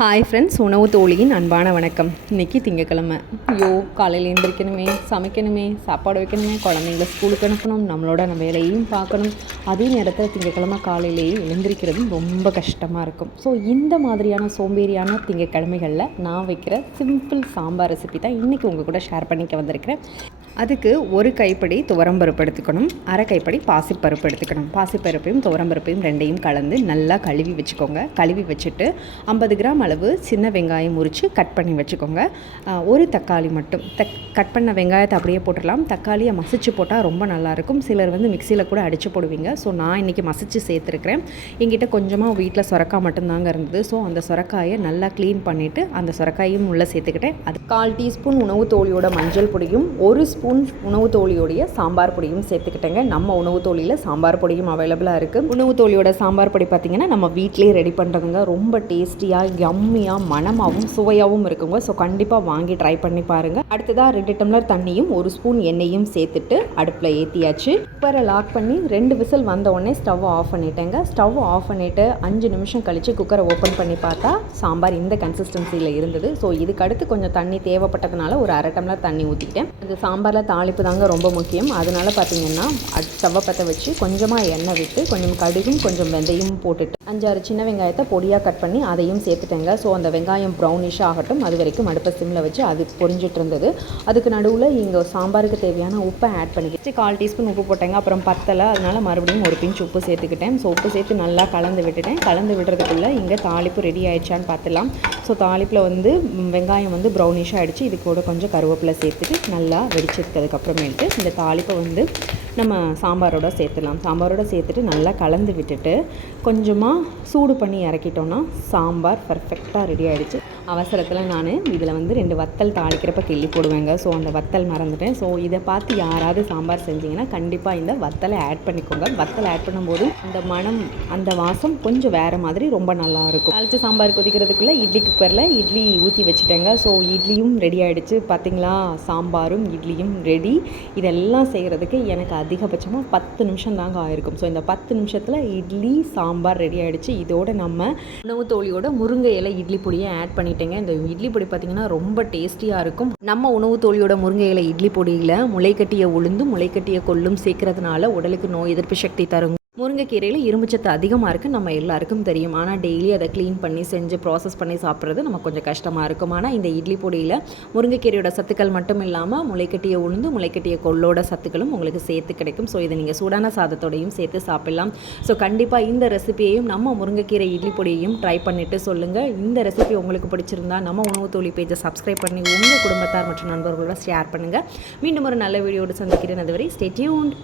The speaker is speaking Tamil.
ஹாய் ஃப்ரெண்ட்ஸ், உணவு தோழியின் அன்பான வணக்கம். இன்றைக்கி திங்கக்கிழமை. ஐயோ, காலையில் எழுந்திரிக்கணுமே, சமைக்கணுமே, சாப்பாடு வைக்கணுமே, குழந்தைங்கள ஸ்கூலுக்கு அனுப்பணும், நம்மளோட வேலையும் பார்க்கணும். அதே நேரத்தில் திங்கக்கிழமை காலையிலேயே எழுந்திரிக்கிறதும் ரொம்ப கஷ்டமாக இருக்கும். ஸோ இந்த மாதிரியான சோம்பேறியான திங்கக்கிழமைகளில் நான் வைக்கிற சிம்பிள் சாம்பார் ரெசிபி தான் இன்றைக்கி உங்கள் கூட ஷேர் பண்ணிக்க வந்திருக்கிறேன். அதுக்கு ஒரு கைப்படி துவரம்பருப்பு எடுத்துக்கணும், அரை கைப்படி பாசிப்பருப்பு எடுத்துக்கணும். பாசிப்பருப்பையும் துவரம்பருப்பையும் ரெண்டையும் கலந்து நல்லா கழுவி வச்சுக்கோங்க. கழுவி வச்சுட்டு 50 கிராம் அளவு சின்ன வெங்காயம் முறித்து கட் பண்ணி வச்சுக்கோங்க. ஒரு தக்காளி மட்டும் கட் பண்ண வெங்காயத்தை அப்படியே போட்டுடலாம். தக்காளியை மசிச்சு போட்டால் ரொம்ப நல்லாயிருக்கும். சிலர் மிக்சியில் கூட அடித்து போடுவீங்க. ஸோ நான் இன்றைக்கி மசிச்சு சேர்த்துருக்கிறேன். எங்கிட்ட கொஞ்சமாக வீட்டில் சுரக்காய் மட்டும்தாங்க இருந்தது. ஸோ அந்த சுரக்காயை நல்லா க்ளீன் பண்ணிவிட்டு அந்த சுரக்காயும் உள்ளே சேர்த்துக்கிட்டேன். அது 1/4 டீஸ்பூன் உணவு தோலியோட மஞ்சள் பொடியும் 1 ஸ்பூன் உணவு தோலியோடைய சாம்பார் பொடியும் சேர்த்துக்கிட்டேங்க. நம்ம உணவு தோலியில் சாம்பார் பொடியும் அவைலபிளாக இருக்குது. உணவு தோலியோட சாம்பார் பொடி பார்த்திங்கன்னா நம்ம வீட்டிலே ரெடி பண்ணுறதுங்க. ரொம்ப டேஸ்டியாக, யம்மியாக, மணமாகவும் சுவையாகவும் இருக்குங்க. ஸோ கண்டிப்பாக வாங்கி ட்ரை பண்ணி பாருங்கள். அடுத்ததாக 2 டம்ளர் தண்ணியும் 1 ஸ்பூன் எண்ணெயும் சேர்த்துட்டு அடுப்பில் ஏற்றியாச்சு. குக்கரை லாக் பண்ணி 2 விசில் வந்த உடனே ஸ்டவ் ஆஃப் பண்ணிட்டேங்க. ஸ்டவ் ஆஃப் பண்ணிவிட்டு 5 நிமிஷம் கழித்து குக்கரை ஓப்பன் பண்ணி பார்த்தா சாம்பார் இந்த கன்சிஸ்டன்சியில் இருந்தது. ஸோ இதுக்கு அடுத்து கொஞ்சம் தண்ணி தேவைப்பட்டதுனால ஒரு 1/2 டம்ளர் தண்ணி ஊற்றிட்டேன். இந்த சாம்பாரில் தாளிப்பு தாங்க ரொம்ப முக்கியம். அதனால் பார்த்திங்கன்னா ஸ்டவ்வை பற்ற வச்சு கொஞ்சமாக எண்ணெய் விட்டு கொஞ்சம் கடுகும் கொஞ்சம் வெந்தயமும் போட்டுட்டு 5-6 சின்ன வெங்காயத்தை பொடியாக கட் பண்ணி அதையும் சேர்த்துட்டேங்க. ஸோ அந்த வெங்காயம் ப்ரௌனிஷ் ஆகட்டும், அது வரைக்கும் அடுப்பை சிம்மில் வச்சு அது பொரிஞ்சிட்டு இருந்தது. அதுக்கு நடுவில் இங்கே சாம்பாருக்கு தேவையான உப்பை ஆட் பண்ணிக்கிட்டு 1/4 டீஸ்பூன் உப்பு போட்டேங்க. அப்புறம் பத்தலை, அதனால் மறுபடியும் ஒரு பிஞ்ச் உப்பு சேர்த்துக்கிட்டேன். ஸோ உப்பு சேர்த்து நல்லா கலந்து விட்டுட்டேன். கலந்து விடுறதுக்குள்ளே இங்கே தாளிப்பு ரெடி ஆகிடுச்சான்னு பார்த்துலாம். ஸோ தாளிப்பில் வெங்காயம் ப்ரௌனிஷாக ஆகிடுச்சு. இது கூட கொஞ்சம் கருவேப்பிலை சேர்த்துட்டு நல்லா வெடிச்சதுக்கப்புறமேட்டு இந்த தாளிப்பை நம்ம சாம்பாரோட சேர்த்துலாம். சாம்பாரோட சேர்த்துட்டு நல்லா கலந்து விட்டுட்டு கொஞ்சமாக சூடு பண்ணி இறக்கிட்டோன்னா சாம்பார் பர்ஃபெக்டாக ரெடி ஆகிடுச்சு. அவசரத்தில் நான் இதில் 2 வத்தல் தாளிக்கிறப்ப கிள்ளி போடுவேங்க. ஸோ அந்த வத்தல் மறந்துட்டேன். ஸோ இதை பார்த்து யாராவது சாம்பார் செஞ்சிங்கன்னா கண்டிப்பாக இந்த வத்தலை ஆட் பண்ணிக்கோங்க. வத்தலை ஆட் பண்ணும்போது அந்த மனம், அந்த வாசம் கொஞ்சம் வேறு மாதிரி ரொம்ப நல்லாயிருக்கும். தாளித்து சாம்பார் கொதிக்கிறதுக்குள்ளே இட்லி குக்கரில் இட்லி ஊற்றி வச்சுட்டேங்க. ஸோ இட்லியும் ரெடி ஆகிடுச்சு. பார்த்திங்களா, சாம்பாரும் இட்லியும் ரெடி. இதெல்லாம் செய்கிறதுக்கு எனக்கு அதிகபட்சமாக 10 நிமிஷம் தாங்க ஆயிருக்கும். ஸோ இந்த 10 நிமிஷத்தில் இட்லி சாம்பார் ரெடி ஆகிடுச்சு. இதோட நம்ம உணவு தோலியோட முருங்கை இலை இட்லி பொடியை ஆட் பண்ணிட்டேங்க. இந்த இட்லி பொடி பார்த்திங்கன்னா ரொம்ப டேஸ்டியாக இருக்கும். நம்ம உணவு தோலியோட முருங்கை இலை இட்லி பொடியில் முளைக்கட்டிய உளுந்தும் முளைக்கட்டிய கொள்ளும் சேர்க்கறதுனால உடலுக்கு நோய் எதிர்ப்பு சக்தி தரும். முருங்கைக்கீரையில் இரும்புச்சத்து அதிகமாக இருக்குது, நம்ம எல்லாருக்கும் தெரியும். ஆனால் டெய்லி அதை க்ளீன் பண்ணி செஞ்சு ப்ராசஸ் பண்ணி சாப்பிட்றது நமக்கு கொஞ்சம் கஷ்டமாக இருக்கும். ஆனால் இந்த இட்லி பொடியில் முருங்கைக்கீரையோட சத்துக்கள் மட்டும் இல்லாமல் முளைக்கட்டிய உளுந்து முளைக்கட்டிய கொள்ளோட சத்துக்களும் உங்களுக்கு சேர்த்து கிடைக்கும். ஸோ இதை நீங்கள் சூடான சாதத்தோடையும் சேர்த்து சாப்பிடலாம். ஸோ கண்டிப்பாக இந்த ரெசிபியையும் நம்ம முருங்கைக்கீரை இட்லி பொடியையும் ட்ரை பண்ணிவிட்டு சொல்லுங்கள். இந்த ரெசிபி உங்களுக்கு பிடிச்சிருந்தா நம்ம உணவு தோழி பேஜை சப்ஸ்கிரைப் பண்ணி உங்கள் குடும்பத்தார் மற்றும் நண்பர்களோட ஷேர் பண்ணுங்கள். மீண்டும் ஒரு நல்ல வீடியோடு சந்திக்கிறேன். அதுவரை ஸ்டே டியூன்ட்.